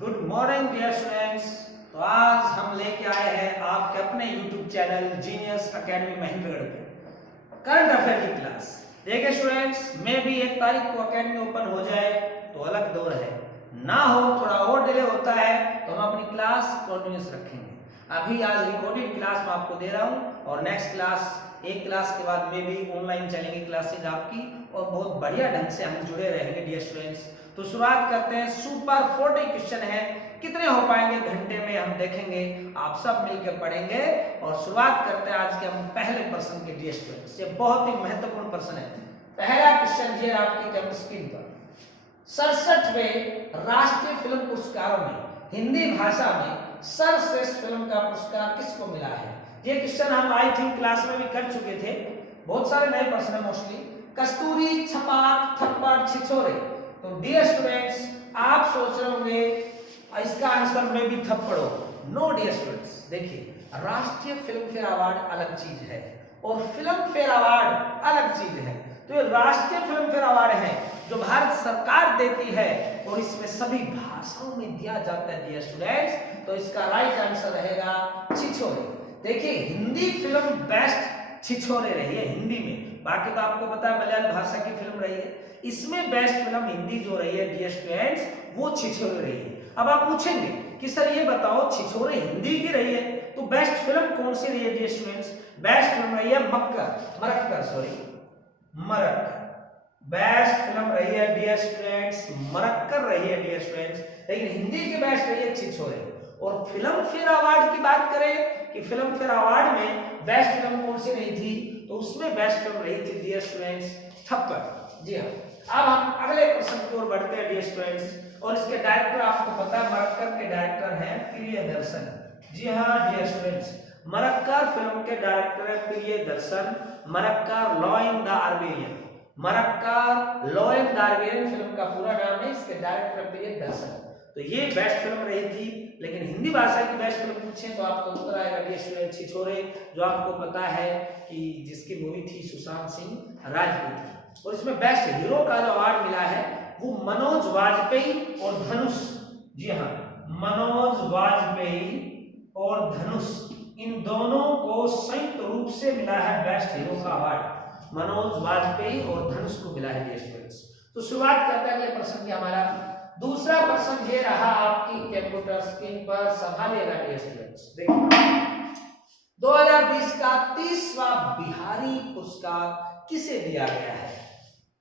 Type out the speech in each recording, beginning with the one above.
Good morning dear students. तो आज हम लेके आए हैं आपके अपने YouTube channel genius academy Mahendragarh पे करंट अफेयर की क्लास। देखिए स्टूडेंट्स, मे भी 1 तारीख को एकेडमी ओपन हो जाए तो अलग दौर है, ना हो थोड़ा और डिले होता है तो हम अपनी क्लास कंटिन्यूस रखेंगे। अभी आज रिकॉर्डेड क्लास मैं आपको दे रहा हूँ और नेक्स्ट क्लास, एक क्लास के बाद में भी ऑनलाइन चलेंगी क्लासेज आपकी और बहुत बढ़िया ढंग से हम जुड़े रहेंगे डियर स्टूडेंट्स। तो शुरुआत करते हैं। सुपर 40 क्वेश्चन है, कितने हो पाएंगे घंटे में हम देखेंगे, आप सब मिलकर पढ़ेंगे। और शुरुआत करते हैं आज के हम पहले प्रश्न के डियर स्टूडेंट्स। ये बहुत ही महत्वपूर्ण प्रश्न है। पहला क्वेश्चन ये आपकी कैमरा स्क्रीन पर, 67वें राष्ट्रीय फिल्म पुरस्कारों में हिंदी भाषा में सर्वश्रेष्ठ फिल्म का पुरस्कार किसको मिला है? ये क्वेश्चन हम आई थिंक क्लास में भी कर चुके थे, बहुत सारे नए प्रश्न है मोस्टली। कस्तूरी, छपाक, थप्पड़, छिछोरे। तो डियर स्टूडेंट्स, आप सोच रहे होंगे इसका आंसर में भी थप्पड़ हो। नो डियर स्टूडेंट्स, देखिए राष्ट्रीय फिल्म फेयर अवार्ड अलग चीज है और फिल्म फेयर अवार्ड अलग चीज है। तो ये राष्ट्रीय फिल्म फेयर अवार्ड है जो भारत सरकार देती है और इसमें सभी भाषाओं में दिया जाता है डियर स्टूडेंट्स। तो इसका राइट आंसर रहेगा छिछोरे। देखिए हिंदी फिल्म बेस्ट छिछोरे रही है हिंदी में, बाकी तो आपको पता है मलयालम भाषा की फिल्म रही है, इसमें बेस्ट फिल्म हिंदी जो रही है डियर स्टूडेंट्स वो छिछोरे रही है। अब आप पूछेंगे कि सर ये बताओ छिछोरे हिंदी की रही है तो बेस्ट फिल्म कौन सी रही है डियर स्टूडेंट्स? बेस्ट फिल्म रही है मरक्कर। बेस्ट फिल्म रही है डियर स्टूडेंट्स मरक्कर रही है डियर स्टूडेंट्स, लेकिन हिंदी की बेस्ट रही है छिछोरे। और फिल्म फेयर अवार्ड की बात करें कि फिल्म फेयर अवार्ड में बेस्ट फिल्म कौन सी रही थी, तो उसमें बेस्ट फिल्म रही थी डियर स्टूडेंट्स थप्पड़। जी हाँ। अब हम अगले प्रश्न की ओर बढ़ते हैं डियर स्टूडेंट्स, और इसके डायरेक्टर आपको पता है मरक्कर के डायरेक्टर हैं प्रियदर्शन। जी हाँ डियर स्टूडेंट्स, मरक्कर फिल्म के डायरेक्टर है Priyadarshan. Marakkar law in the Armenian, Marakkar law in the Armenian film का पूरा नाम है, इसके डायरेक्टर प्रियदर्शन। तो ये बेस्ट फिल्म रही थी, लेकिन हिंदी भाषा की बेस्ट फिल्म पूछे तो आपको उत्तर आएगा डियर स्टूडेंट छिछोरे, जो आपको पता है कि जिसकी मूवी थी सुशांत सिंह राजपूत की। और इसमें बेस्ट हीरो का जो अवार्ड मिला है वो मनोज वाजपेयी और धनुष। जी हाँ, मनोज वाजपेयी और धनुष, इन दोनों को संयुक्त रूप से मिला है बेस्ट हीरो का अवार्ड। मनोज वाजपेयी और धनुष को मिला है डियर स्टूडेंट्स। तो शुरुआत करते हैं अगले प्रश्न की। हमारा दूसरा प्रश्न ये रहा आपकी कंप्यूटर स्क्रीन पर, संभालिएगा डियर स्टूडेंट्स। देखिए 2020 का 30वां बिहारी पुरस्कार किसे दिया गया है?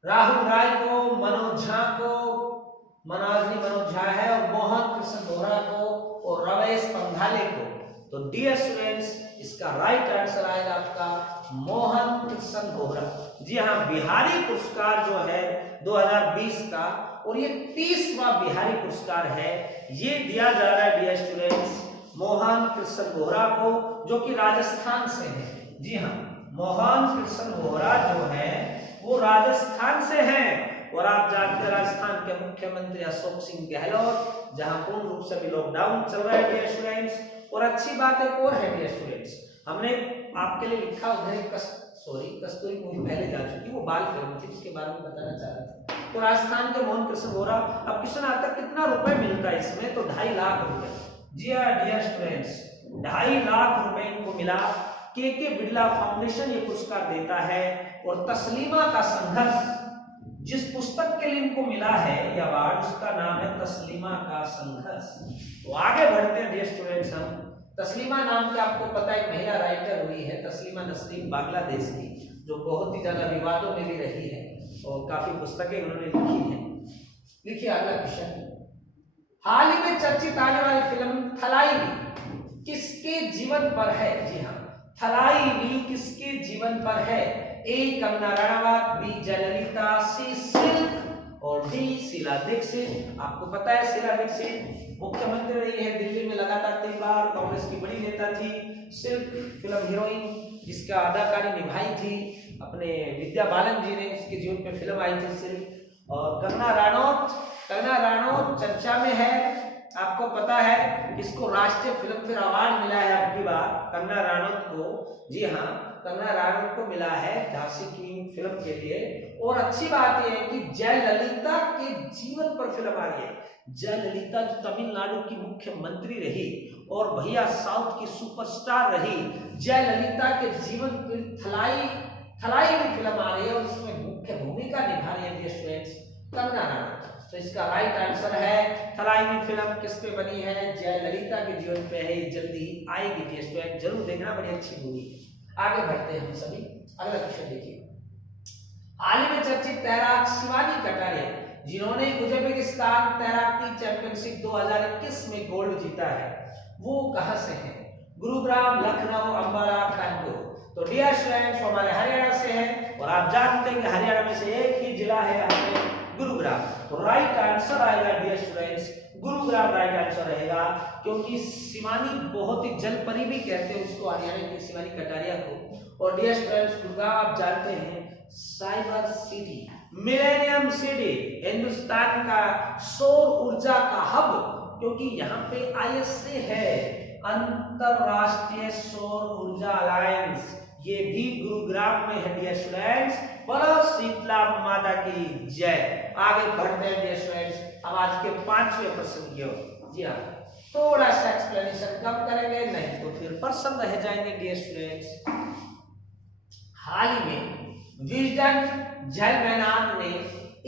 राहुल राय को, मनोज झा को, मनोज झा है, और मोहन कृष्ण बोहरा को और रमेश पंघाले को। तो डियर स्टूडेंट्स इसका राइट आंसर आएगा आपका मोहन कृष्ण बोहरा। जी हाँ, बिहारी पुरस्कार जो है 2020 का, और ये 30वां बिहारी पुरस्कार है, ये दिया जा रहा है डियर स्टूडेंट्स मोहन कृष्ण बोहरा को, जो कि राजस्थान से है। जी हाँ, मोहन कृष्ण बोहरा जो है वो राजस्थान से हैं। और आप जानते हैं राजस्थान के मुख्यमंत्री अशोक सिंह गहलोत, जहां पूर्ण रूप से भी लॉकडाउन चल रहा है डियर स्टूडेंट्स। और अच्छी बात एक और है डियर स्टूडेंट्स, हमने आपके लिए लिखा उधर कस्तूरी मूवी पहले जा चुकी, वो बाल फिल्म थी, उसके बारे में बताना चाह रहा था। तो राजस्थान के मोहन कृष्ण बोहरा, अब क्वेश्चन आता कितना रुपए मिलता है इसमें, तो 2.5 लाख रुपए। जी हाँ डियर स्टूडेंट्स, 2.5 लाख रुपए इनको मिला। के बिरला फाउंडेशन ये पुरस्कार देता है। और तस्लीमा का संघर्ष, जिस पुस्तक के लिए इनको मिला है ये अवार्ड, उसका नाम है तस्लीमा का संघर्ष। तो आगे बढ़ते हैं डियर स्टूडेंट्स हम। तस्लीमा नाम की आपको पता है एक महिला राइटर हुई है, तस्लीमा नसरीन, बांग्लादेश की, जो बहुत ही ज्यादा विवादों में भी रही है और काफी पुस्तकें उन्होंने लिखी हैं। लिखिए अगला क्वेश्चन, हाल ही में चर्चित आने वाली फिल्म थलाईवी किसके जीवन पर है? जी हाँ, थलाईवी किसके जीवन पर है? ए कंगना रणावत, बी जयललिता, सी सिल्क और डी शीला दीक्षित। आपको पता है शीला दीक्षित मुख्यमंत्री रही है दिल्ली में लगातार 3 बार, कांग्रेस की बड़ी नेता थी। सिल्क फिल्म हीरोइन जिसका अदाकारी निभाई थी अपने विद्या बालन जी ने, उसके जीवन पे फिल्म आई थी सिल्क। और कंगना रनौत चर्चा में है, आपको पता है इसको राष्ट्रीय फिल्म फेयर अवार्ड मिला है अब की बार कंगना रनौत को। जी हाँ, कंगना रनौत को मिला है झांसी की फिल्म के लिए। और अच्छी बात यह है कि जयललिता के जीवन पर फिल्म आ रही है। जयललिता जो तमिलनाडु की मुख्यमंत्री रही और भैया साउथ की सुपरस्टार रही, जयललिता के जीवन की थलाई में फिल्म आ रही है और इसमें मुख्य भूमिका निभा रही है स्टूडेंट्स कंगना रनावत। तो इसका राइट आंसर है थलाई में फिल्म किस पे बनी है, जयललिता के जीवन पे है। ये जल्दी ही आएगी स्टूडेंट, जरूर देखना, बड़ी अच्छी मूवी। आगे बढ़ते हैं हम सभी, अगला क्वेश्चन देखिए। हाल ही में चर्चित तैराक शिवानी कटारिया जिन्होंने उज्बेकिस्तान तैराकी चैंपियनशिप 2021 में गोल्ड जीता है, वो कहां से हैं? गुरुग्राम, लखनऊ, अंबाला, कानपुर। तो डियर स्टूडेंट्स हमारे हरियाणा से हैं और आप जानते हैं कि हरियाणा में से एक ही जिला है हमारे गुरुग्राम। तो राइट आंसर आएगा dear students Gurugram right answer रहेगा, क्योंकि शिवानी बहुत ही जलपरी भी कहते हैं उसको, हरियाणा की शिवानी कटारिया को। और डियर स्टूडेंट्स गुरुग्राम आप जानते हैं cyber city, millennium city, Hindustan का सौर ऊर्जा का हब, क्योंकि यहाँ पे ISA है, अंतरराष्ट्रीय सौर ऊर्जा अलायंस, ये भी गुरुग्राम में है डियर स्टूडेंट्स। बोलो शीतला माता की जय। आगे बढ़ते हैं डियर स्टूडेंट्स, हम आज के 5वें प्रश्न की ओर। जी हाँ, थोड़ा सा एक्सप्लेनेशन कम करेंगे, नहीं तो फिर प्रश्न रह जाएंगे डियर स्टूडेंट्स। हाल ही में विजडन जयमैनान ने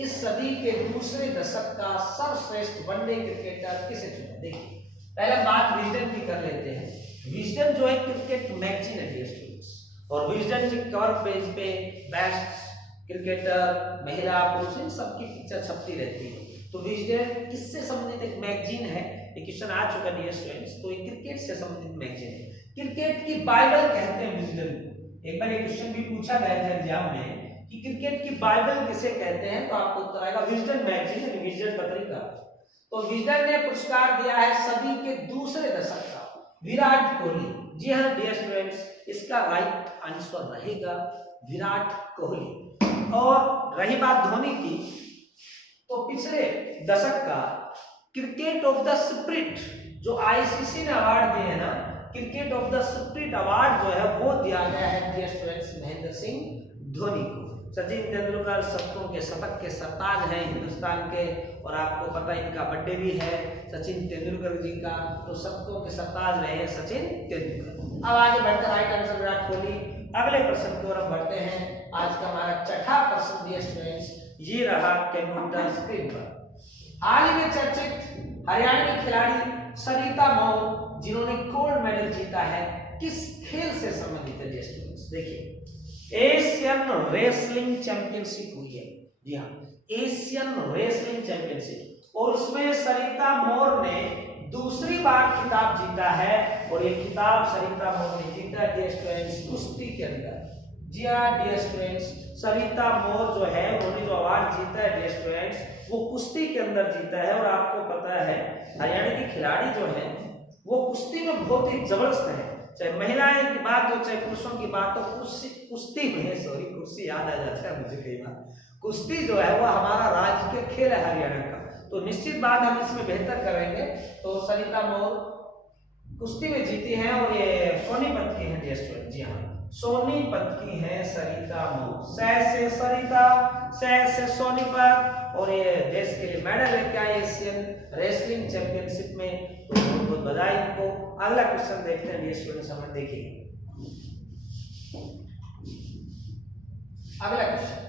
इस सदी के दूसरे दशक का सर्वश्रेष्ठ वनडे क्रिकेटर किसे चुना? देखिए पहले बात विजडन की कर लेते हैं। विजडन जो है क्रिकेट मैगजीन है डियर स्टूडेंट्स, और विजडन के कवर पेज पे बेस्ट क्रिकेटर, महिला, पुरुष, इन सबकी पिक्चर छपती रहती है। तो विजडन किससे संबंधित एक मैगजीन है, ये क्वेश्चन आ चुका डियर स्टूडेंट्स। तो ये क्रिकेट से संबंधित मैगजीन है, क्रिकेट की बाइबल कहते हैं विजडन को। एक बार ये क्वेश्चन भी पूछा गया था एग्जाम में कि क्रिकेट की बाइबल किसे कहते हैं, तो आपको उत्तर आएगा विजडन मैगजीन, विजडन पत्रिका। तो विजडन ने पुरस्कार दिया है सदी के दूसरे दशक का विराट कोहली। जी हाँ डियर स्टूडेंट्स, इसका राइट आंसर रहेगा विराट कोहली। और रही बात धोनी की, तो पिछले दशक का क्रिकेट ऑफ द स्पिरिट जो ICC ने अवार्ड दिए हैं ना, cricket of the spirit award जो है वो दिया गया है डियर स्टूडेंट्स महेंद्र सिंह धोनी को। सचिन तेंदुलकर शतकों के शतक के सरताज हैं हिंदुस्तान के, और आपको पता है इनका बर्थडे भी है सचिन तेंदुलकर जी का, तो शतकों के सरताज रहे हैं सचिन तेंदुलकर। अब आगे बढ़कर राइट आंसर विराट कोहली। अगले प्रश्न की ओर हम बढ़ते हैं। आज का हमारा छठा प्रश्न डियर स्टूडेंट्स ये रहा कंप्यूटर स्क्रीन पर। हाल ही में चर्चित हरियाणा की खिलाड़ी सरिता मौन जिन्होंने गोल्ड मेडल जीता है, किस खेल से संबंधित है डियर स्टूडेंट्स? देखिए एशियन रेसलिंग चैंपियनशिप हुई है। जी हाँ, एशियन रेसलिंग चैंपियनशिप, और उसमें सरिता मोर ने दूसरी बार खिताब जीता है, और ये खिताब सरिता मोर ने जीता डियर स्टूडेंट्स कुश्ती के अंदर। जी हाँ डियर स्टूडेंट्स, सरिता मोर जो है उन्होंने जो अवार्ड जीता है डियर स्टूडेंट्स वो कुश्ती के अंदर जीता है। और आपको पता है हरियाणा की खिलाड़ी जो है वो कुश्ती में बहुत ही जबरदस्त है, चाहे महिलाएं की बात हो चाहे पुरुषों की बात हो, कुश्ती में कुर्सी याद आ जाता है मुझे कई बार। कुश्ती जो है वो हमारा राज्य के खेल है हरियाणा का, तो निश्चित बात हम इसमें बेहतर करेंगे। तो सरिता मोर कुश्ती में जीती हैं, और ये सोनीपत की है डियर स्टूडेंट। जी हाँ सोनीपत की है सरिता मोर, से सरिता, से सोनीपत, और ये देश के लिए मेडल लेके आए एशियन रेसलिंग चैंपियनशिप में, तो बहुत बहुत बधाई इनको। अगला क्वेश्चन देखते हैं डियर स्टूडेंट्स, हमें देखिए अगला क्वेश्चन,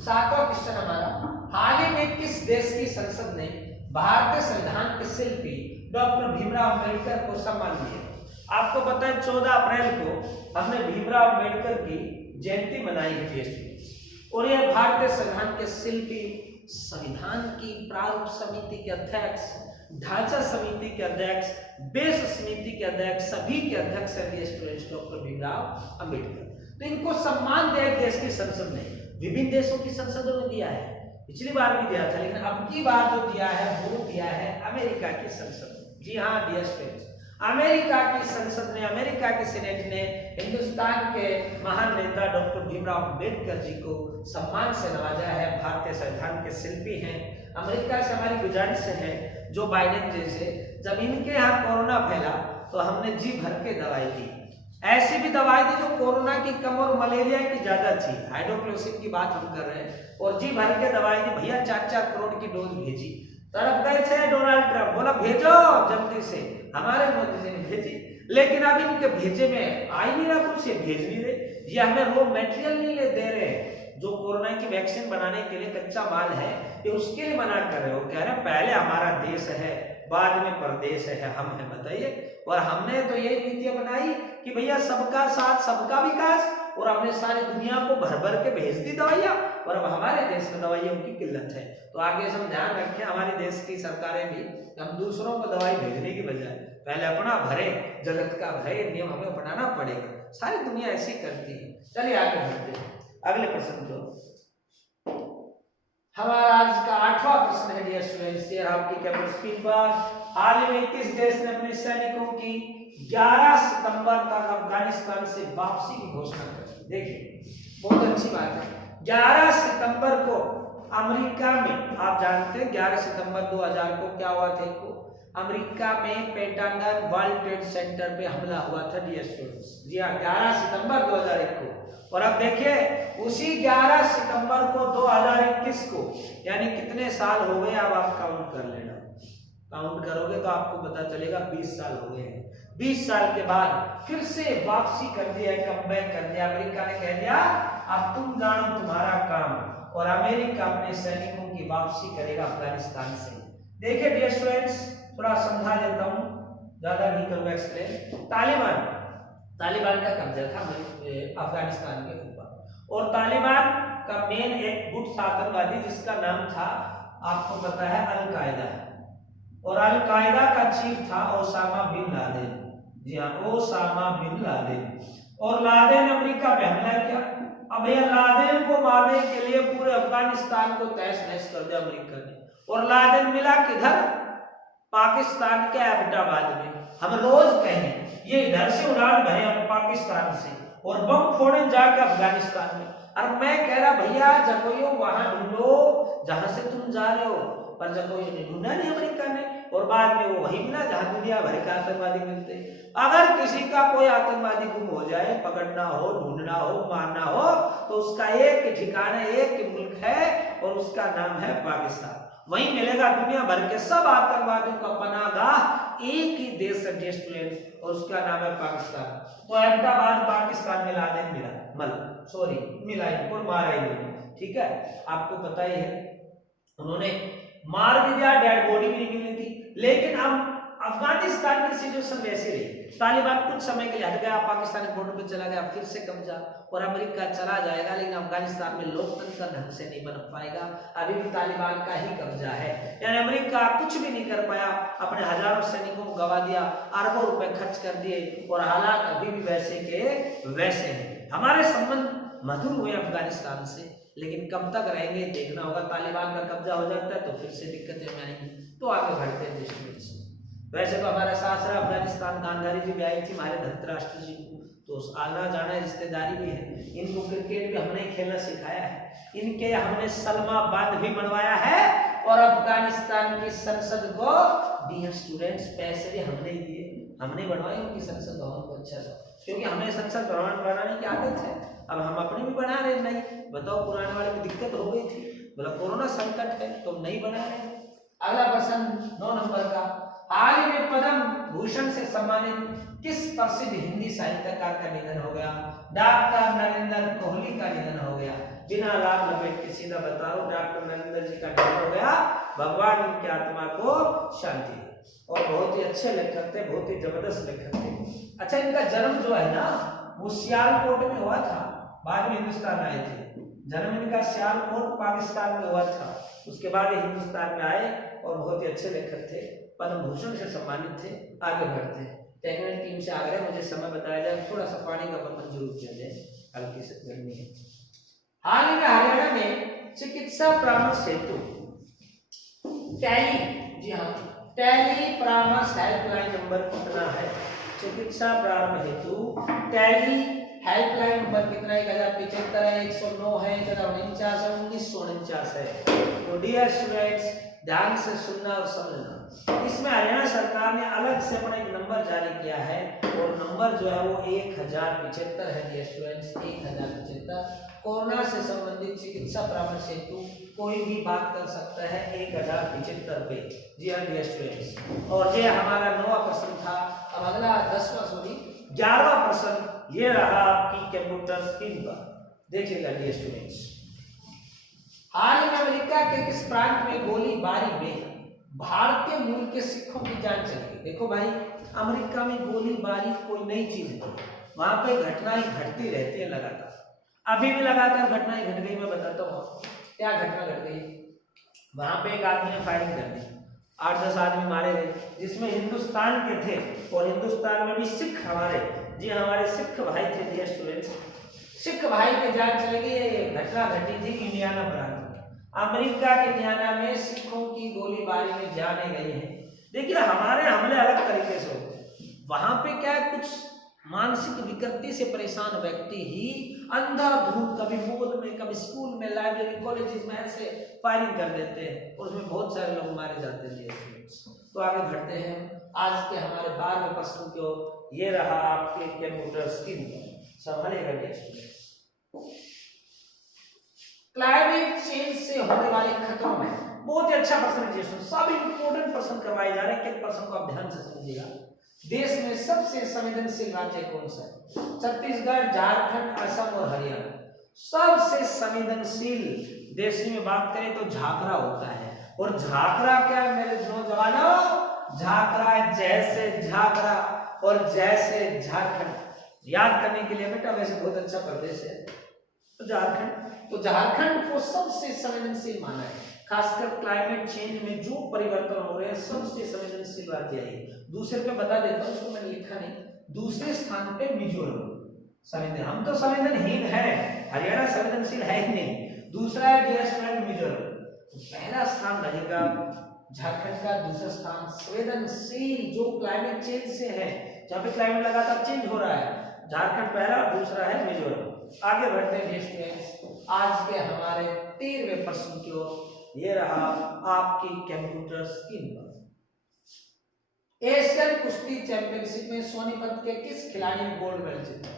सातवां क्वेश्चन हमारा। हाल ही में किस देश की संसद ने भारतीय संविधान के शिल्पी डॉक्टर भीमराव अम्बेडकर को सम्मान दिया? आपको पता है 14 अप्रैल को हमने भीमराव अम्बेडकर की जयंती मनाई है डियर स्टूडेंट्स, और यह भारतीय संविधान के शिल्पी, संविधान की प्रारूप समिति के अध्यक्ष, ढांचा समिति के अध्यक्ष, बेस समिति के अध्यक्ष, सभी के अध्यक्ष है dear students doctor Bhimrao Ambedkar. तो इनको सम्मान दिया देश की संसद ने, विभिन्न देशों की संसदों ने दिया है, पिछली बार भी दिया था, लेकिन अब की बार जो दिया है वो दिया है अमेरिका की संसद। जी हाँ डियर स्टूडेंट्स, अमेरिका की संसद ने, अमेरिका के सीनेट ने हिंदुस्तान के महान नेता डॉक्टर भीमराव अम्बेडकर जी को सम्मान से नवाजा है। भारतीय संविधान के शिल्पी हैं। अमेरिका से हमारी गुजारिश है, जो बाइडेन जैसे, जब इनके यहाँ कोरोना फैला तो हमने जी भर के दवाई दी, ऐसी भी दवाई थी जो कोरोना की कम और मलेरिया की ज्यादा थी, हाइड्रोक्लोरोक्विन की बात हम कर रहे हैं, और जी भर के दवाई थी भैया, 4-4 करोड़ की डोज भेजी। तरफ गए थे डोनाल्ड ट्रंप, बोला भेजो जल्दी से, हमारे मोदी जी ने भेजी, लेकिन अब इनके भेजे में आ ही नहीं रहा कुछ, ये भेज नहीं रहे, ये हमें रॉ मटेरियल नहीं ले दे रहे, जो कोरोना की वैक्सीन बनाने के लिए कच्चा माल है, ये उसके लिए मना कर रहे हो, कह रहे हैं पहले हमारा देश है बाद में प्रदेश है, हम है, बताइए। और हमने तो यही नीतियां बनाई कि भैया सबका साथ सबका विकास, और हमने सारी दुनिया को भर भर के भेज दी दवाइयां, और अब हमारे देश में दवाइयों की किल्लत है। तो आगे से हम ध्यान रखें, हमारे देश की सरकारें भी, हम दूसरों को दवाई भेजने की बजाय पहले अपना भरे, जगत का भरे, नियम हमें अपनाना पड़ेगा, सारी दुनिया ऐसी करती है। चलिए आगे बढ़ते हैं, अगले प्रश्न को। हमारा आज का 8वां प्रश्न है डियर स्टूडेंट्स, ये आपकी कैपिटल स्क्रीन पर। हाल ही में किस देश ने अपने सैनिकों की 11 सितंबर तक अफगानिस्तान से वापसी की घोषणा कर दी? देखिए बहुत अच्छी बात है, 11 सितंबर को अमेरिका में, आप जानते हैं 11 सितंबर 2000 को क्या हुआ था, अमेरिका में पेंटागन वर्ल्ड ट्रेड सेंटर पे हमला हुआ था डियर स्टूडेंट्स। जी हाँ, 11 सितंबर 2001 को। और अब देखिए उसी 11 सितंबर को 2021 को, यानी कितने साल हो गए, अब आप काउंट कर लेना, काउंट करोगे तो आपको पता चलेगा 20 साल हो गए हैं। 20 साल के बाद फिर से वापसी कर दिया, कमबैक कर दिया, अमेरिका ने कह दिया अब तुम जानो तुम्हारा काम, और अमेरिका अपने सैनिकों की वापसी करेगा अफगानिस्तान से। देखिए डियर स्टूडेंट्स, थोड़ा समझा देता हूं, ज्यादा नहीं करूंगा एक्सप्लेन। तालिबान का कब्जा था अफगानिस्तान के ऊपर, और तालिबान का मेन एक गुट आतंकवादी जिसका नाम था, आपको पता है, अल कायदा, और अल कायदा का चीफ था ओसामा बिन लादेन। जी हाँ, ओसामा बिन लादेन। और लादेन ने अमेरिका पे हमला किया। अब भैया लादेन को मारने के लिए पूरे अफगानिस्तान को तहस नहस कर दिया अमेरिका ने, और लादेन मिला किधर, पाकिस्तान के एबटाबाद में। हम रोज कहें ये इधर से उड़ान भरे हम पाकिस्तान से, और बम फोड़े जाकर अफगानिस्तान में। और मैं कह रहा भैया जगह वहां ढूंढो जहां से तुम जा रहे हो, पर जगह ढूंढा नहीं अमेरिका ने, और बाद में वो वही मिला जहां दुनिया भर के आतंकवादी मिलते। अगर किसी का कोई आतंकवादी गुम हो जाए, पकड़ना हो, ढूंढना हो, मारना हो, तो उसका एक ठिकाना, एक मुल्क है, और उसका नाम है पाकिस्तान। वहीं मिलेगा दुनिया भर के सब आतंकवादियों का पनाहगाह, एक ही देश है स्टूडेंट्स, और उसका नाम है पाकिस्तान। तो अहमदाबाद पाकिस्तान में लादेन मिला, मिला इनको, मारा ही नहीं, ठीक है, आपको पता ही है। उन्होंने मार भी दिया, डेड बॉडी भी नहीं मिली थी। लेकिन अब अफगानिस्तान की सिचुएशन वैसी रही, तालिबान कुछ समय के लिए हट गया, पाकिस्तान के बॉर्डर पे चला गया, फिर से कब्जा, और अमेरिका चला जाएगा, लेकिन अफगानिस्तान में लोकतंत्र ढंग से नहीं बन पाएगा, अभी भी तालिबान का ही कब्जा है। यानी अमेरिका कुछ भी नहीं कर पाया, अपने हजारों सैनिकों को गवा दिया, अरबों रुपए खर्च कर दिए, और हालात अभी भी वैसे के वैसे हैं। हमारे संबंध मधुर हुए अफगानिस्तान से, लेकिन कब तक रहेंगे देखना होगा। तालिबान का कब्जा हो जाता है तो फिर से दिक्कतें आएंगी। तो आगे बढ़ते हैं देश। वैसे तो हमारा सासरा अफगानिस्तान, गांधारी जी भी आई थी हमारे धृतराष्ट्र जी को, तो आना जाना रिश्तेदारी भी है। इनको क्रिकेट भी हमने खेलना सिखाया है, इनके हमने सलमा बांध भी बनवाया है, और अफगानिस्तान की संसद को डियर स्टूडेंट्स पैसे भी हमने ही दिए, हमने बनवाई उनकी संसद भवन को अच्छा सा, क्योंकि हमें संसद भवन बनाने की आदत है। अब हम अपनी भी बना रहे नहीं, बताओ पुराने वाले में दिक्कत हो गई थी, बोला कोरोना संकट है तो नहीं बना रहे। अगला प्रश्न 9 नंबर का, हाल ही में पद्म भूषण से सम्मानित किस प्रसिद्ध हिंदी साहित्यकार का निधन हो गया? डॉक्टर नरेंद्र कोहली का निधन हो गया। बिना लाभ लपेट के सीधा बता रहा हूं, डॉक्टर नरेंद्र जी का निधन हो गया, भगवान उनकी आत्मा को शांति दे। और बहुत ही अच्छे लेखक थे, बहुत ही जबरदस्त लेखक थे। अच्छा, इनका जन्म जो है ना वो सियालकोट में हुआ था, बाद में हिंदुस्तान आए थे। जन्म इनका सियालकोट पाकिस्तान में हुआ था, उसके बाद हिंदुस्तान में आए, और बहुत ही अच्छे लेखक थे, पद्म भूषण से सम्मानित थे। आगे बढ़ते हैं, टेक्निकल टीम से आग्रह मुझे समय बताया जाए, थोड़ा सा पानी का बर्तन जरूर दे दें, हल्की से गर्मी है। हाल ही में हरियाणा में चिकित्सा परामर्श हेतु टेली, जी हाँ, टेली परामर्श हेल्पलाइन नंबर कितना है? चिकित्सा परामर्श हेतु टेली हेल्पलाइन नंबर कितना है? 1075 है, 109 है, 1049 है, 1949 है। तो डियर स्टूडेंट्स ध्यान से सुनना और समझना। इसमें हरियाणा सरकार ने अलग से अपना एक नंबर जारी किया है और नंबर जो है वो 1075 है डियर स्टूडेंट्स, 1075। कोरोना से संबंधित चिकित्सा परामर्श हेतु कोई भी बात कर सकता है 1075 पे। जी हाँ डियर स्टूडेंट्स, और ये हमारा 9वां प्रश्न था। अब अगला 11वां प्रश्न ये रहा आपकी कंप्यूटर स्क्रीन पर, देखिएगा डियर स्टूडेंट्स। हाल में अमेरिका के किस प्रांत में गोलीबारी में भारतीय मूल के सिखों की जान चली? देखो भाई, अमेरिका में गोलीबारी कोई नई चीज नहीं है, वहां पे घटनाएं घटती रहती है लगातार। अभी भी लगातार घटनाएं घट गई। मैं बताता हूँ क्या घटना घट गई। वहां पे एक आदमी ने फायरिंग कर दी, 8-10 आदमी मारे गए, जिसमें हिंदुस्तान के थे। और हिंदुस्तान में भी सिख हमारे, जी हमारे सिख भाई थे डियर स्टूडेंट्स, सिख भाई के जान चले गई। ये घटना घटी थी इंडियाना प्रांत में, अमेरिका के इंडियाना में सिखों की गोलीबारी में जाने गई हैं। देखिए हमारे हमले अलग तरीके से होते हैं, वहां पे क्या है, कुछ मानसिक विकृति से परेशान व्यक्ति ही अंधाधुंध कभी मॉल में, कभी स्कूल में, लाइब्रेरी, कॉलेजेस में ऐसे फायरिंग कर देते हैं और उसमें बहुत सारे लोग मारे जाते हैं। तो आगे बढ़ते हैं आज के हमारे 12वें प्रश्न की ओर। ये रहा आपके कंप्यूटर स्क्रीन पर, संभालिएगा डियर स्टूडेंट्स। क्लाइमेट चेंज से होने वाले खतरों में, बहुत ही अच्छा प्रश्न है, सब इंपोर्टेंट प्रश्न करवाए जा रहे हैं। एक प्रश्न को आप ध्यान से समझिएगा। देश में सबसे संवेदनशील राज्य कौन सा है? छत्तीसगढ़, झारखंड, असम और हरियाणा। सबसे संवेदनशील देश में बात करें तो झाकरा होता है। और झाकरा क्या है मेरे नौजवानों? झाकरा जैसे झाकरा और जैसे झारखंड। याद करने के लिए बेटा, वैसे बहुत अच्छा प्रदेश है झारखंड। तो झारखंड को सबसे संवेदनशील माना है, खासकर क्लाइमेट चेंज में जो परिवर्तन हो रहे हैं सबसे संवेदनशील राज्य है। दूसरे पे बता देता हूँ, उसको मैंने लिखा नहीं। दूसरे स्थान पे मिजोरम संवेदन, हम तो संवेदनहीन है, हरियाणा संवेदनशील है ही नहीं। दूसरा है डियर स्टूडेंट मिजोरम। पहला स्थान रहेगा झारखंड का, दूसरा स्थान संवेदनशील जो क्लाइमेट चेंज से है, जहाँ पे क्लाइमेट लगातार चेंज हो रहा है, झारखंड पहला, दूसरा है मिजोरम। आगे बढ़ते हैं स्टूडेंट्स आज के हमारे 13वें प्रश्न की ओर। ये रहा आपकी कंप्यूटर स्क्रीन पर। एशियन कुश्ती चैंपियनशिप में सोनीपत के किस खिलाड़ी ने गोल्ड मेडल जीता?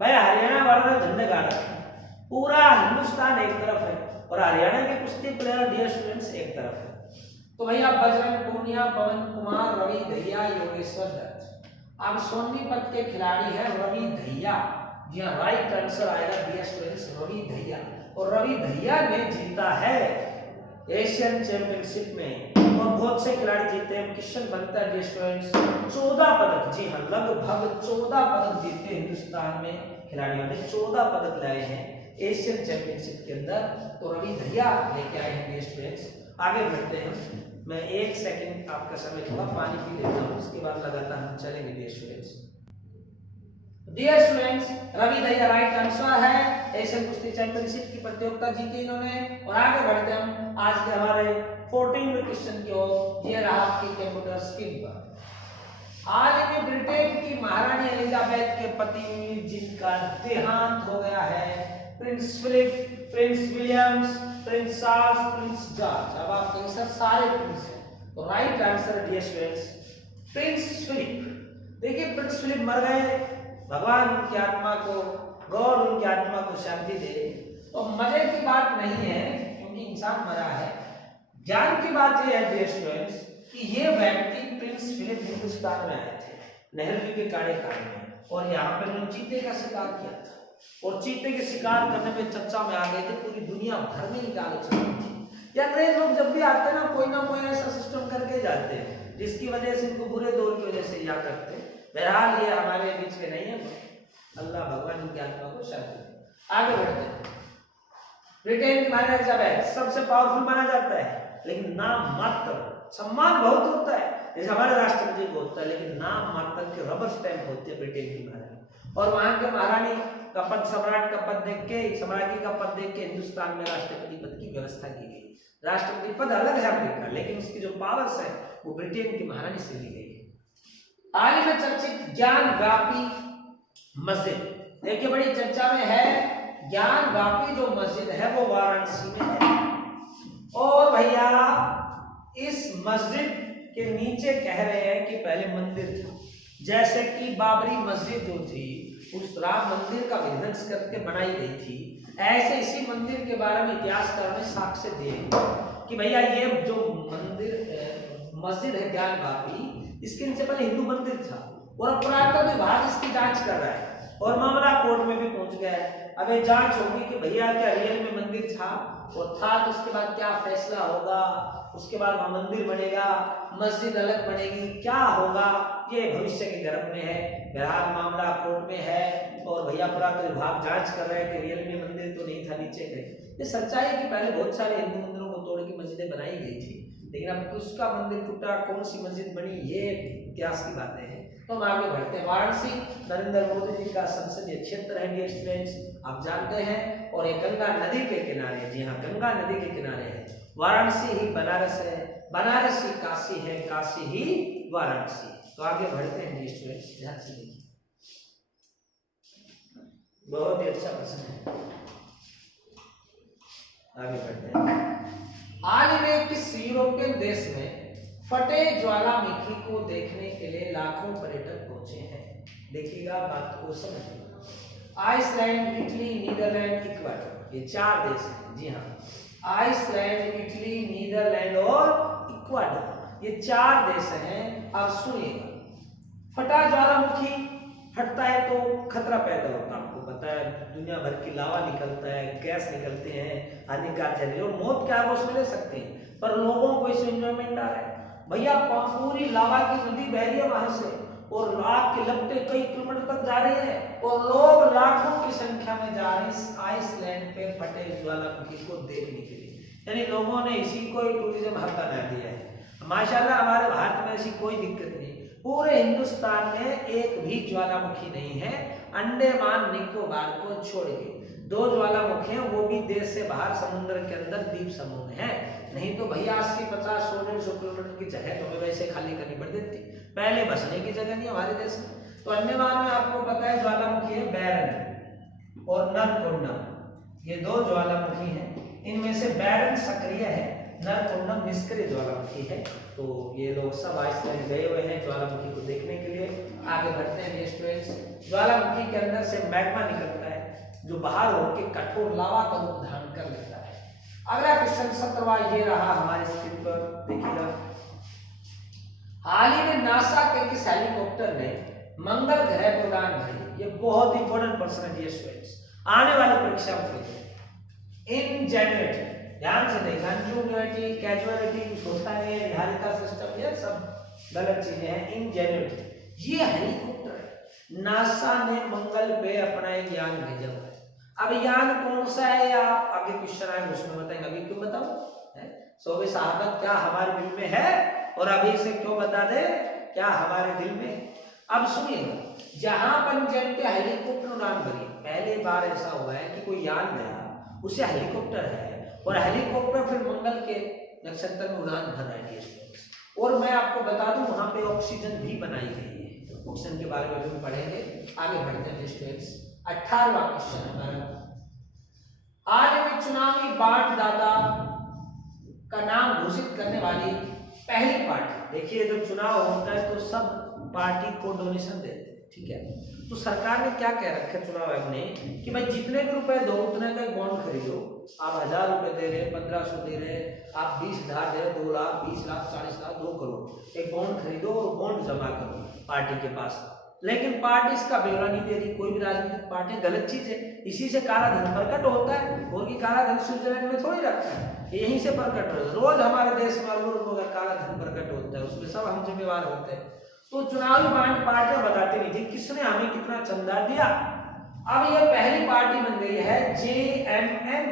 भाई हरियाणा वालों ने झंडे गाड़ रखे हैं, पूरा हिंदुस्तान एक तरफ है और हरियाणा के कुश्ती प्लेयर डियर स्टूडेंट्स एक तरफ है। तो भैया बजरंग पूनिया, पवन कुमार, रवि दहिया, योगेश्वर दत्त। अब सोनीपत के खिलाड़ी है रवि दहिया। जी हाँ, राइट आंसर आएगा डियर स्टूडेंट्स रवि दहिया। और रवि दहिया ने जीता है एशियन चैंपियनशिप में, और बहुत से खिलाड़ी जीते हैं। किशन बनता डियर स्टूडेंट्स 14 पदक, जी हाँ लगभग 14 पदक जीते हिंदुस्तान में खिलाड़ियों ने, 14 पदक लाए हैं एशियन चैंपियनशिप के अंदर। तो रवि दहिया लेके आए हैं डियर स्टूडेंट्स। आगे बढ़ते हैं, मैं 1 सेकंड आपका समय थोड़ा पानी पी लेता हूँ, उसके बाद लगातार हम चलेंगे dear students. Dear students Ravi Dahiya right answer है, एशियन कुश्ती चैंपियनशिप की प्रतियोगिता जीती इन्होंने। और आगे बढ़ते हम आज के हमारे 14वें क्वेश्चन की ओर। ये रहा आपकी कंप्यूटर स्क्रीन पर। हाल ही में ब्रिटेन की महारानी एलिजाबेथ के पति जिनका देहांत हो गया है, prince Philip, prince Williams, prince Charles, prince George. अब आप कहेंगे सर सारे प्रिंस हैं, तो right answer dear students prince Philip. देखिए प्रिंस फिलिप मर गए, भगवान उनकी आत्मा को, गॉड उनकी आत्मा को शांति दे। तो मजे की बात नहीं है क्योंकि इंसान मरा है। ज्ञान की बात यह है डियर स्टूडेंट्स कि ये व्यक्ति प्रिंस फिलिप हिंदुस्तान में आए थे नेहरू जी के कार्यकाल में, और यहाँ पे उन्होंने चीते का शिकार किया था। और चीते के शिकार करने में चर्चा में आ गए थे, पूरी दुनिया भर में इनकी आलोचना थी। या अंग्रेज लोग जब भी आते हैं ना कोई ऐसा सिस्टम करके जाते हैं जिसकी वजह से इनको बुरे दौर की वजह से या करते हैं। बहरहाल ये हमारे बीच में नहीं है, अल्लाह भगवान इनकी आत्मा को शांति दे। आगे बढ़ते हैं। ब्रिटेन की महारानी एलिजाबेथ सबसे पावरफुल माना जाता है, लेकिन नाम मात्र, सम्मान बहुत होता है जैसे हमारे राष्ट्रपति को होता है, लेकिन नाम मात्र के रबर स्टैंप होती है ब्रिटेन की महारानी। और वहां के महारानी का पद, सम्राट का पद देख के, सम्राज्ञी का पद देख के हिंदुस्तान में राष्ट्रपति पद की व्यवस्था की गई। राष्ट्रपति पद अलग है अमेरिका, लेकिन उसकी जो पावर्स है वो ब्रिटेन की महारानी से ली गई है। हाल ही में चर्चित ज्ञान व्यापी मस्जिद, देखिए बड़ी चर्चा में है, ज्ञान व्यापी जो मस्जिद है वो वाराणसी में है। और भैया इस मस्जिद के नीचे कह रहे हैं कि पहले मंदिर था, जैसे कि बाबरी मस्जिद जो थी उस राम मंदिर का विध्वंस करके बनाई गई थी, ऐसे इसी मंदिर के बारे में इतिहासकार ने साक्ष्य दिए कि भैया ये जो मंदिर मस्जिद है ज्ञान बापी, इसके नीचे पहले हिंदू मंदिर था और पुरातत्व विभाग इसकी जांच कर रहा है और मामला कोर्ट में भी पहुंच गया है। अब ये जांच होगी कि भैया क्या रियल में मंदिर था और था, तो उसके बाद क्या फैसला होगा, उसके बाद वहां मंदिर बनेगा, मस्जिद अलग बनेगी, क्या होगा, ये भविष्य के गर्भ में है। बहरहाल मामला कोर्ट में है और भैया पुरातत्व विभाग जांच कर रहे हैं कि रियल में मंदिर तो नहीं था, नीचे गए। ये सच्चाई है कि पहले बहुत सारे हिंदू मंदिरों को तोड़ के मस्जिदें बनाई गई थी, लेकिन अब किसका मंदिर टूटा, कौन सी मस्जिद बनी, ये इतिहास की बातें हैं। तो हम आगे बढ़ते हैं। वाराणसी नरेंद्र मोदी जी का संसदीय क्षेत्र है डियर स्टूडेंट्स, आप जानते हैं, और ये गंगा नदी के किनारे, जी हाँ गंगा नदी के किनारे है। वाराणसी ही बनारस है, बनारस ही काशी है, काशी ही वाराणसी। तो आगे बढ़ते हैं डियर स्टूडेंट्स, ध्यान से देखिए, बहुत ही अच्छा प्रश्न है। आगे बढ़ते हैं। हाल में किस यूरोपियन देश में फटे ज्वालामुखी को देखने के लिए लाखों पर्यटक पहुंचे हैं? देखिएगा बात को समझिएगा। आइसलैंड, इटली, नीदरलैंड, इक्वाडोर, ये 4 देश हैं। जी हाँ, आइसलैंड, इटली, नीदरलैंड और इक्वाडोर, ये 4 देश हैं। अब सुनिएगा, फटा ज्वालामुखी, फटता है तो खतरा पैदा होता है, आपको पता है, दुनिया भर की लावा निकलता है, गैस निकलते हैं, हानिकारक जहरीले, और मौत क्या है वो उसमें ले सकते हैं, पर लोगों को इससे एंजॉयमेंट आ रहा है। भैया पूरी लावा की नदी बह रही है वहां से और आग के लपटे कई किलोमीटर तक जा रही है और लोग लाखों की संख्या में जा रहे हैं आइसलैंड पे फटे ज्वालामुखी को देखने के लिए। यानी लोगों ने इसी को टूरिज्म हब बना दिया है। माशाल्लाह हमारे भारत में ऐसी कोई दिक्कत नहीं, पूरे हिंदुस्तान में एक भी ज्वालामुखी नहीं है, अंडमान निकोबार को छोड़ के 2 ज्वालामुखी हैं, वो भी देश से बाहर समुद्र के अंदर द्वीप समूह में है। नहीं तो भैया 80, 50, 100 किलोमीटर की जगह तो हमें वैसे खाली करनी पड़ देती, पहले बसने की जगह नहीं हमारे देश में। तो अंडमान में आपको पता है ज्वालामुखी है बैरन और नरकुंडम, ये 2 ज्वालामुखी हैं, इनमें से बैरन सक्रिय है, नरकुंडम निष्क्रिय ज्वालामुखी है। तो ये लोग सब आइसलैंड गए हुए हैं ज्वालामुखी को देखने के लिए। आगे बढ़ते हैं स्टूडेंट्स। ज्वालामुखी के अंदर से मैग्मा निकलता है जो बाहर होकर कठोर लावा का रूप धारण कर लेता है। अगला क्वेश्चन 17वां ये रहा हमारे स्क्रीन पर, देखिएगा। हाल ही में नासा के किस हेलीकॉप्टर ने मंगल ग्रह पर उड़ान भरी? ये बहुत इंपॉर्टेंट प्रश्न है डियर स्टूडेंट्स, आने वाली परीक्षा में पूछे। इनजेन्युइटी, ध्यान से देखना, इंजेन्युइटी, कैजुअलिटी, होता है निहारिका सिस्टम, ये सब गलत चीजें हैं। इनजेन्युइटी ये हेलीकॉप्टर है, नासा ने मंगल पे अपना एक यान भेजा हुआ है। अब यान कौन सा है या आप आगे क्वेश्चन आएंगे उसमें बताएंगे, अभी क्यों बताऊं? सोबे साहब क्या हमारे दिल में है और अभी से क्यों बता दे क्या हमारे दिल में। अब सुनिएगा, जहां पंजन के हेलीकॉप्टर उड़ान भरी, पहले बार ऐसा हुआ है कि कोई यान गया, उसे हेलीकॉप्टर है और हेलीकॉप्टर फिर मंगल के नक्षत्र में उड़ान भर रहा है। और मैं आपको बता दूं वहां पे ऑक्सीजन भी बनाई गई है, ऑक्सीजन के बारे में भी पढ़ेंगे। आगे बढ़ते हैं स्टूडेंट्स। 18वां क्वेश्चन हमारा, आज में चुनावी बांट दाता का नाम घोषित करने वाली पहली पार्टी। देखिए जब चुनाव होता है तो सब पार्टी को डोनेशन देते हैं, ठीक है। तो सरकार ने क्या कह रखा है चुनाव आयोग ने कि भाई जितने भी रुपए दो उतने का एक बॉन्ड खरीदो। आप 1000 रुपए दे रहे, 1500 दे रहे, आप 20,000 दे रहे, 2 लाख, 20 लाख, 40 लाख, 2 करोड़, एक बॉन्ड खरीदो और बॉन्ड जमा करो पार्टी के पास। लेकिन पार्टी इसका ब्यौरा नहीं दे रही, कोई भी राजनीतिक पार्टी, गलत चीज है। इसी से काला धन प्रकट होता है, और की काला धन स्विट्जरलैंड में थोड़ी रखता है, यहीं से प्रकट होता है। रोज हमारे देश में काला धन प्रकट होता है, उसमें सब हम जिम्मेवार होते हैं। तो चुनावी बांड पार्टियां बताती नहीं थी किसने हमें कितना चंदा दिया। अब ये पहली पार्टी बन गई है जेएमएम,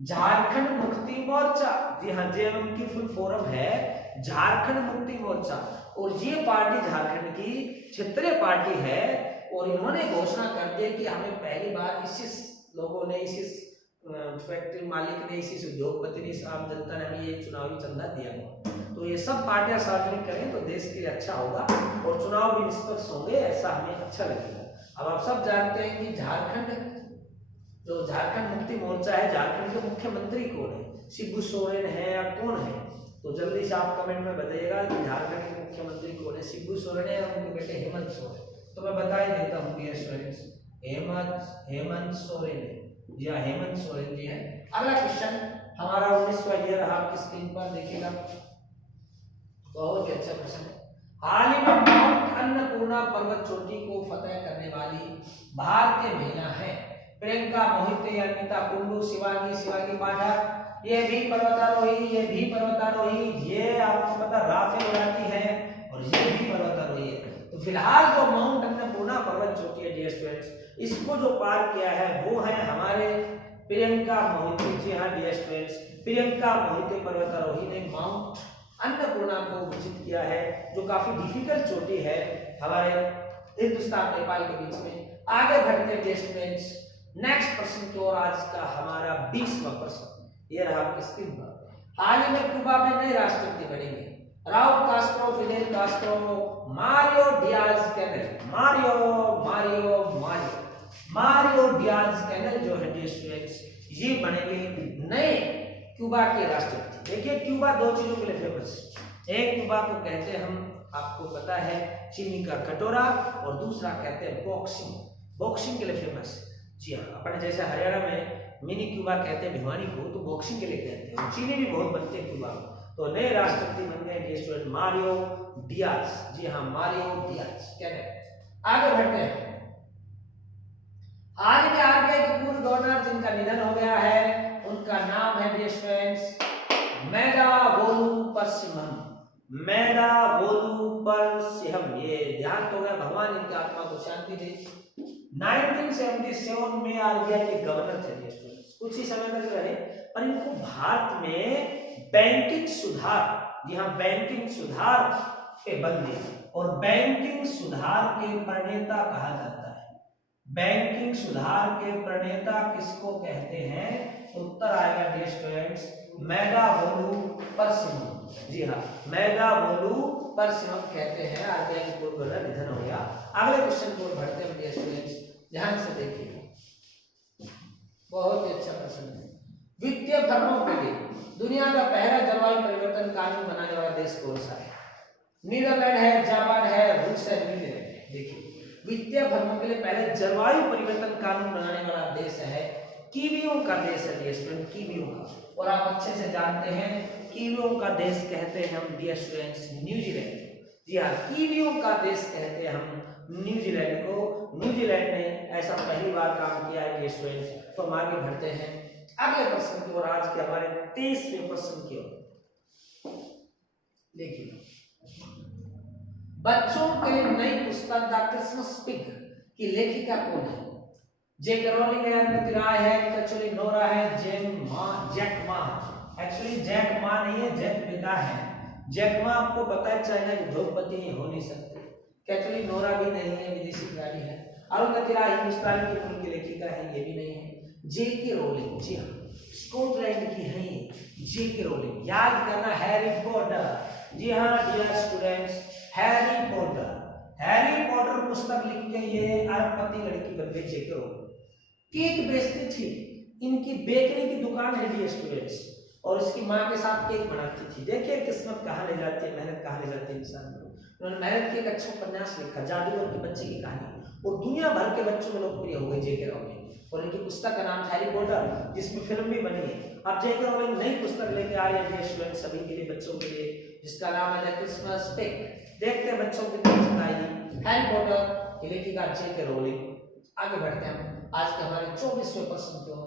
झारखंड मुक्ति मोर्चा। जी हाँ, जेएमएम की फुल फॉर्म है झारखंड मुक्ति मोर्चा, और ये पार्टी झारखंड की क्षेत्रीय पार्टी है। और इन्होंने घोषणा कर दी कि हमें पहली बार इसी लोगों ने, इसी फैक्ट्री मालिक ने, इसी उद्योगपति ने, इस आम जनता ने हमें ये चुनावी चंदा दिया। तो ये सब पार्टियां सार्वजनिक करें तो देश के लिए अच्छा होगा और चुनाव भी निष्पक्ष होंगे, ऐसा हमें अच्छा लगेगा। अब आप सब जानते हैं कि झारखंड मुक्ति मोर्चा है, झारखंड के मुख्यमंत्री कौन है? शिबू सोरेन है या कौन है? तो जल्दी से आप कमेंट में बताइएगा कि झारखंड के मुख्यमंत्री कौन है, शिबू सोरेन है और उनके बेटे हेमंत सोरेन। तो मैं बता ही देता हूँ डियर स्टूडेंट्स, हेमंत सोरेन है। जी हाँ, हेमंत सोरेन जी है। अगला क्वेश्चन हमारा 19वां ईयर आपकी स्क्रीन पर देखिएगा, बहुत ही अच्छा क्वेश्चन है। हाल ही में माउंट अन्नपूर्णा पर्वत चोटी को फतेह करने वाली भारतीय महिला है। प्रियंका मोहिते, अनिता कुंडू, शिवांगी पाठक। ये भी पर्वतारोही, ये आपको पता राफेल उड़ाती है और ये भी पर्वतारोही है। तो फिलहाल जो माउंट अन्नपूर्णा पर्वत चोटी है डियर स्टूडेंट्स, इसको जो पार किया है वो है हमारे प्रियंका मोहिते। जी हाँ डियर स्टूडेंट्स, प्रियंका मोहिते पर्वतारोही ने माउंट अन्नपूर्णा को विजिट किया है, जो काफी डिफिकल्ट चोटी है हमारे हिंदुस्तान नेपाल के बीच में। आगे बढ़ते हैं डियर स्टूडेंट्स नेक्स्ट प्रश्न की ओर। आज का हमारा 20वां प्रश्न ये रहा आपकी स्क्रीन पर। हाल ही में क्यूबा में नए राष्ट्रपति बनेंगे, Raul Castro, Fidel Castro, Mario Diaz Canel. Mario Diaz Canel जो है डियर स्टूडेंट्स, ये बनेंगे नए क्यूबा के राष्ट्रपति। देखिए क्यूबा दो चीजों के लिए फेमस, एक क्यूबा को कहते हैं हम, आपको पता है, चीनी का कटोरा, और दूसरा कहते हैं बॉक्सिंग के लिए फेमस। जी हाँ, अपने जैसे हरियाणा में मिनी क्यूबा कहते हैं भिवानी को, तो बॉक्सिंग के लिए कहते हैं। चीनी भी बहुत बनते हैं क्यूबा में। तो नए राष्ट्रपति बन गए डियर स्टूडेंट मारियो डियाज। जी हाँ, मारियो डियाज कैनेल। आगे बढ़ते हैं। हाल में आरबीआई के पूर्व गवर्नर जिनका निधन हो गया है, उनका नाम है डियर स्टूडेंट्स मेधावोलुपरसिंहम। ये ध्यान तो गया, भगवान इनकी आत्मा को शांति दे। 1977 में आरबीआई के गवर्नर थे डियर स्टूडेंट्स, कुछ ही समय तक रहे, पर इनको भारत में बैंकिंग सुधार, जी हाँ बैंकिंग सुधार के बल दिया, और बैंकिंग सुधार के प्रणेता कहा जाता है। बैंकिंग सुधार के प्रणेता किसको कहते हैं? उत्तर आएगा डियर स्टूडेंट्स मेधावोलुपरसिंहम। जी हाँ, मेधावोलुपरसिंहम कहते हैं। आरबीआई के पूर्व गवर्नर निधन हो गया। अगले क्वेश्चन को बढ़ते हैं डियर स्टूडेंट्स, ध्यान से देखिए, बहुत ही अच्छा प्रश्न है। वित्तीय फर्मों के लिए दुनिया का पहला जलवायु परिवर्तन कानून बनाने वाला देश कौन सा है? नीदरलैंड है, जापान है, रूस है, न्यूजीलैंड है। देखिए वित्तीय फर्मों के लिए पहले जलवायु परिवर्तन कानून बनाने वाला देश है, कीवियों का देश है डियर स्टूडेंट, कीवियों का। और आप अच्छे से जानते हैं कीवियों का देश कहते हैं हम डियर स्टूडेंट्स न्यूजीलैंड। जी हाँ, कीवियों का देश कहते हैं हम न्यूजीलैंड को। न्यूजीलैंड ने ऐसा पहली बार काम किया है डियर स्टूडेंट्स। तो हम आगे बढ़ते हैं अगले प्रश्न की ओर, आज के हमारे 23वें प्रश्न की ओर। देखिए बच्चों के लिए नई पुस्तक द क्रिसमस पिग की लेखिका कौन है? जेके रोलिंग है, अरुंधति राय है, कैथरीन नोरा है, Jack Ma. Actually Jack Ma नहीं है, जैक पिता है। जैक मा आपको पता है चाइना की उद्योगपति हो नहीं सकते। कैथरीन नोरा भी नहीं है, विदेशी खिलाड़ी है। अरुंधति राय हिंदुस्तान की मूल की लेखिका है, ये भी नहीं है। जेके रोलिंग, जी हाँ स्कॉटलैंड की है जेके रोलिंग। याद करना हैरी पॉटर। जी हाँ डियर स्टूडेंट्स, हैरी पॉटर पुस्तक लिख के ये अरबपति लड़की बन गई जेके रोलिंग। केक बेचती थी, इनकी बेकरी की दुकान है डियर स्टूडेंट्स, और इसकी माँ के साथ केक बनाती थी। देखिए किस्मत कहाँ ले जाती है, मेहनत कहाँ ले जाती है इंसान को। उन्होंने मेहनत की एक अच्छा उपन्यास लिखा, जादूगर की बच्ची की कहानी, और दुनिया भर के बच्चों में लोकप्रिय हो गई जेके रोलिंग। और इनकी पुस्तक का नाम हैरी पॉटर, जिसमें फिल्म भी बनी है। अब जेके रोलिंग नई पुस्तक लेके आ रही है डियर स्टूडेंट्स सभी के लिए, बच्चों के लिए, जिसका नाम है द क्रिसमस पिग। देखते हैं बच्चों की पसंद आएगी। हैरी पॉटर की लेखिका जेके रोलिंग। आगे बढ़ते हैं आज के हमारे 24वें प्रश्न की ओर।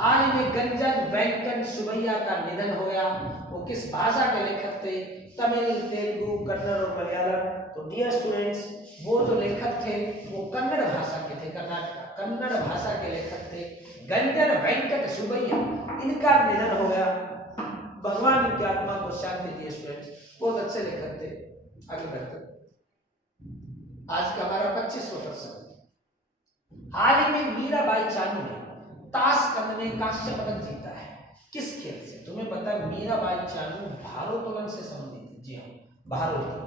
हाल ही में गंजन वेंकट सुबैया का निधन हो गया। वो किस भाषा के लेखक थे? तमिल, तेलुगु, कन्नड़ और मलयालम। तो डियर स्टूडेंट्स वो जो लेखक थे वो कन्नड़ भाषा के थे, कर्नाटक कन्नड़ भाषा के लेखक थे गंजन वेंकट सुबैया। इनका निधन हो गया, भगवान इनकी आत्मा को शांति दिए। स्टूडेंट्स बहुत अच्छे लेखक थे। आगे बढ़ते आज का हमारा 25वां प्रश्न। हाल ही में मीराबाई चानू ने ताशकंद में कांस्य पदक जीता है, किस खेल से? तुम्हें पता है मीराबाई चानू भारोत्तोलन से संबंधित है। जी हाँ भारोत्तोलन।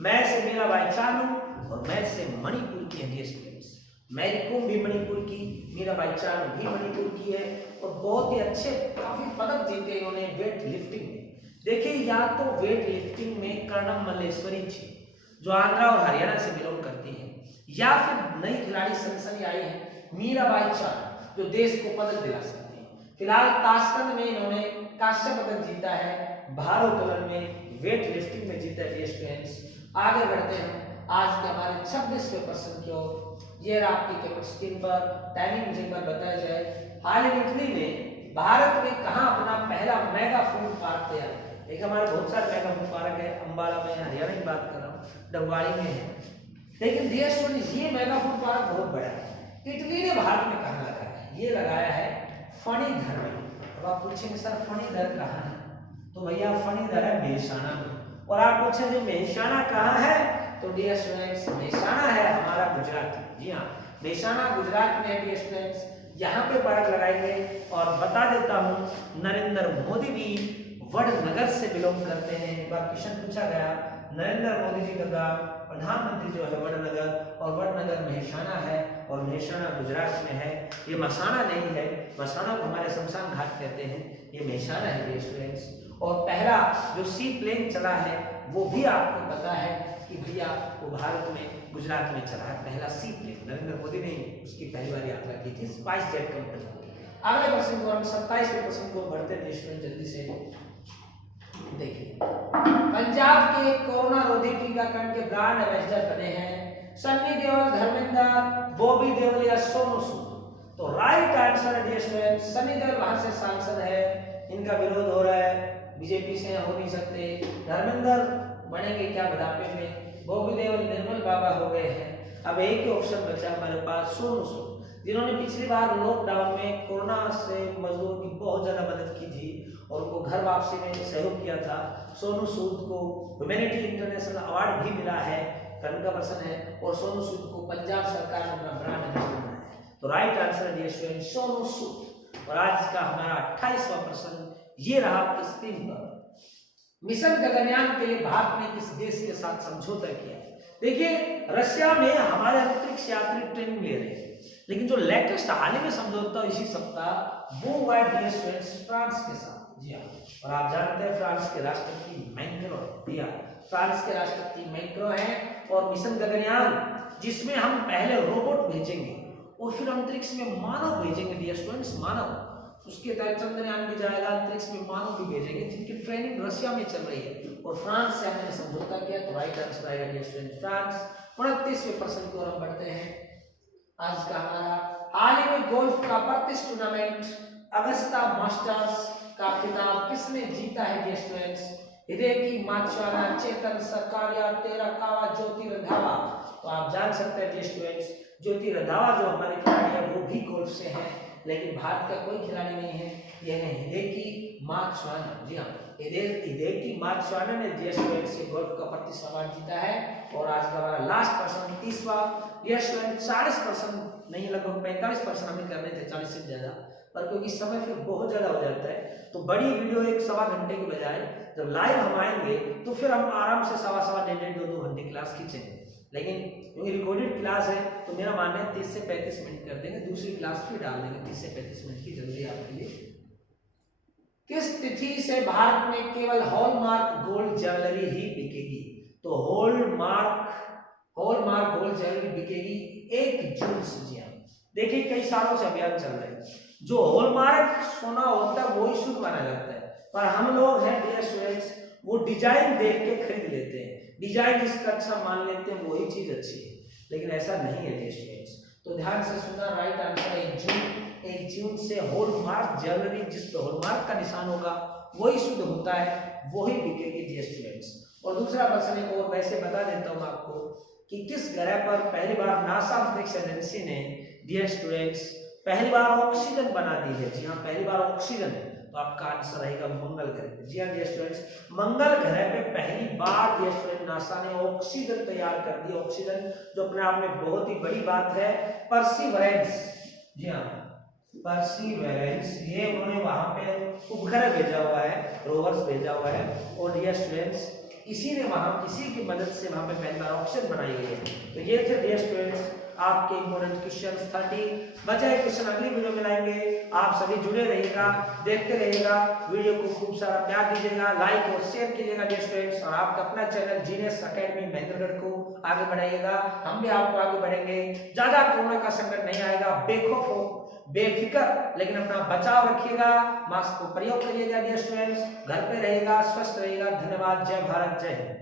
मैं से मीराबाई चानू और मैं से मणिपुर की है स्टूडेंट्स। मैरी कॉम भी मणिपुर की, मीराबाई चानू भी मणिपुर की है, और बहुत ही अच्छे काफी पदक जीते इन्होंने वेट लिफ्टिंग में। देखिए, या तो वेट लिफ्टिंग में कर्णम मल्लेश्वरी जी, जो आंध्रा और हरियाणा से बिलोंग करती है, या फिर नई खिलाड़ी सनसनी आई है मीराबाई चानू, जो देश को पदक दिला सकती है। फिलहाल ताशकंद में इन्होंने कांस्य पदक जीता है, भारोत्तोलन में, वेट लिफ्टिंग में जीता है स्टूडेंट्स। आगे बढ़ते हैं आज के हमारे 26वें प्रश्न की ओर। ये आपकी केवल स्क्रीन पर टाइमिंग मुझे एक बार बताया जाए। हाल ही इटली में भारत में कहां अपना पहला मेगा फूड पार्क तैयार किया? एक हमारे बहुत सारे मेगा फूड पार्क है, अंबाला में, हरियाणा की बात कर रहा हूँ, डबवाड़ी में है। लेकिन देश ये मेगा फूड पार्क बहुत बड़ा है। इटली ने भारत में कहां लगाया है? ये लगाया है फणीधर में। अब आप पूछेंगे सर फणीधर कहाँ है? तो भैया फणीधर है मेहसाणा में। और आप पूछेंगे मेहसाणा कहाँ है? तो डियर स्टूडेंट्स, मेहसाणा है हमारा गुजरात में। जी हाँ, मेहसाणा गुजरात में है डियर स्टूडेंट्स। यहाँ पे पार्क लगाए गए। और बता देता हूँ, नरेंद्र मोदी भी वडनगर से बिलोंग करते हैं। एक बार क्वेश्चन पूछा गया, नरेंद्र मोदी जी का प्रधानमंत्री जो है वडनगर, और वडनगर मेहसाणा है, और मेहसाणा गुजरात में है। ये मसाना नहीं है, मसाना को हमारे शमशान घाट कहते हैं, ये मेहसाणा है स्टूडेंट्स। और पहला जो सी प्लेन चला है वो भी आपको पता है कि भैया वो भारत में गुजरात में चला है, पहला सी प्लेन। नरेंद्र मोदी ने उसकी पहली बार यात्रा की थी, स्पाइस जेट कंपनी। अगले प्रश्न को हम 27वें प्रश्न को बढ़ते हैं जल्दी से देखिए। पंजाब के कोरोना रोधी टीकाकरण के ब्रांड एम्बेसडर बने हैं सन्नी देओल, धर्मेंद्र, बॉबी देओल या सोनू सूद। तो राइट आंसर है डियर स्टूडेंट्स, सन्नी देओल वहां से सांसद है, इनका विरोध हो रहा है, बीजेपी से हो नहीं सकते। धर्मेंद्र बनेंगे क्या बुढ़ापे में? बॉबी देओल निर्मल बाबा हो गए हैं। अब एक ही ऑप्शन बचा हमारे पास, सोनू सूद, जिन्होंने पिछली बार लॉकडाउन में कोरोना से मजदूरों की बहुत ज्यादा मदद की थी और उनको घर वापसी में सहयोग किया था। सोनू सूद को ह्यूमैनिटी इंटरनेशनल अवार्ड भी मिला है, कर्म का पर्सन है, और सोनू सूद को पंजाब सरकार ने अपना ब्रांड एम्बेसडर बनाया है। तो राइट आंसर है डियर स्टूडेंट सोनू सूद। और आज का हमारा 28वां प्रश्न ये रहा आपकी स्क्रीन पर। मिशन गगनयान के लिए भारत ने किस देश के साथ समझौता किया? देखिए, रशिया में हमारे अंतरिक्ष यात्री ट्रेनिंग ले रहे हैं, लेकिन जो लेटेस्ट हाल ही में समझौता इसी सप्ताह वो हुआ है डियर स्टूडेंट्स फ्रांस के साथ। जी हाँ, और आप जानते हैं फ्रांस के राष्ट्रपति मैक्रो, दिया फ्रांस के राष्ट्रपति मैक्रो हैं। और मिशन गगनयान जिसमें हम पहले रोबोट भेजेंगे और फिर अंतरिक्ष में मानव भेजेंगे डियर स्टूडेंट्स, मानव, उसके तहत चंद्रयान भी जाएगा, अंतरिक्ष में मानव भी भेजेंगे, जिनकी ट्रेनिंग रशिया में चल रही है। और फ्रांस से हमने समझौता किया। तो राइट आंसर आएगा डियर स्टूडेंट फ्रांस। 29वें प्रश्न की ओर हम बढ़ते हैं। आज का हमारा हाल ही में गोल्फ का प्रतिष्ठित टूर्नामेंट अगस्ता मास्टर्स का खिताब किसने जीता है डियर स्टूडेंट्स? हिदेकी मात्सुयाना, चेतन सरकारिया, तेराकावा, ज्योति रंधावा। तो आप जान सकते हैं डियर स्टूडेंट्स, ज्योति रंधावा जो हमारे खिलाड़ी है वो भी गोल्फ से है, लेकिन भारत का कोई खिलाड़ी नहीं है, यह है हिदेकी मात्सुयाना। जी हाँ, हिदेकी मात्सुयाना ने डियर स्टूडेंट्स से गोल्फ का प्रतिष्ठित अवार्ड जीता है। और आज का हमारा लास्ट प्रश्न 30वां डियर स्टूडेंट, 40% नहीं लगभग 45% हमें करने थे, 40 से ज्यादा, पर क्योंकि समय फिर बहुत ज्यादा हो जाता है तो बड़ी वीडियो 1-1.25 घंटे के बजाय जब लाइव हम आएंगे तो फिर हम आराम से 1.25, 1.5, 2 घंटे क्लास खींचेंगे। लेकिन क्योंकि रिकॉर्डेड क्लास है तो मेरा मानना है 30 से 35 मिनट कर देंगे, दूसरी क्लास फिर डाल देंगे 30 से 35 मिनट की, जल्दी आपके लिए। किस तिथि से भारत में केवल हॉलमार्क गोल्ड ज्वेलरी ही बिकेगी? तो हॉलमार्क गोल्ड ज्वेलरी बिकेगी 1 जून से। जी हाँ, देखिए कई सालों से अभियान चल रहे हैं, जो हॉलमार्क सोना होता है वही शुद्ध माना जाता है, पर हम लोग हैं डियर स्टूडेंट्स वो डिजाइन देख के खरीद लेते हैं, डिजाइन जिसका अच्छा मान लेते हैं वही चीज अच्छी है, लेकिन ऐसा नहीं है डियर स्टूडेंट्स। तो ध्यान से सुनना, राइट आंसर 1 जून से हॉलमार्क ज्वेलरी, जिस पे हॉलमार्क का निशान होगा वही शुद्ध होता है, वही बिकेगी डियर स्टूडेंट्स। और दूसरा प्रश्न एक और वैसे बता देता हूं आपको कि किस ग्रह पर पहली बार नासा अंतरिक्ष एजेंसी ने डियर स्टूडेंट्स पहली बार ऑक्सीजन बना दी है? जी हाँ, पहली बार ऑक्सीजन। तो आपका आंसर रहेगा मंगल ग्रह। जी हाँ डियर स्टूडेंट्स, मंगल ग्रह पे पहली बार डियर स्टूडेंट नासा ने ऑक्सीजन तैयार कर दी, ऑक्सीजन जो अपने आप में बहुत ही बड़ी बात है। परसिवरेंस, जी हाँ परसिवरेंस, ये उन्होंने वहां पे उपग्रह भेजा हुआ है, रोवर्स भेजा हुआ है, और डियर स्टूडेंट्स इसी ने वहां, इसी की मदद से वहां पे पहली बार ऑक्सीजन बनाई गई है। तो ये थे डियर स्टूडेंट्स आपके इंपोर्टेंट क्वेश्चन 30 बचे क्वेश्चन अगली वीडियो में लाएंगे। आप सभी जुड़े रहिएगा, देखते रहिएगा, वीडियो को खूब सारा प्यार दीजिएगा, लाइक और शेयर कीजिएगा डियर स्टूडेंट्स, और आपका अपना चैनल जीनियस एकेडमी महेंद्रगढ़ को आगे बढ़ाइएगा। हम भी आपको आगे बढ़ेंगे। ज्यादा कोरोना का संकट नहीं आएगा, बेखौफ हो, बेफिक्र, लेकिन अपना बचाव रखिएगा, मास्क को प्रयोग करिएगा डियर स्टूडेंट्स, घर पे रहिएगा, स्वस्थ रहिएगा। धन्यवाद। जय भारत, जय हिंद।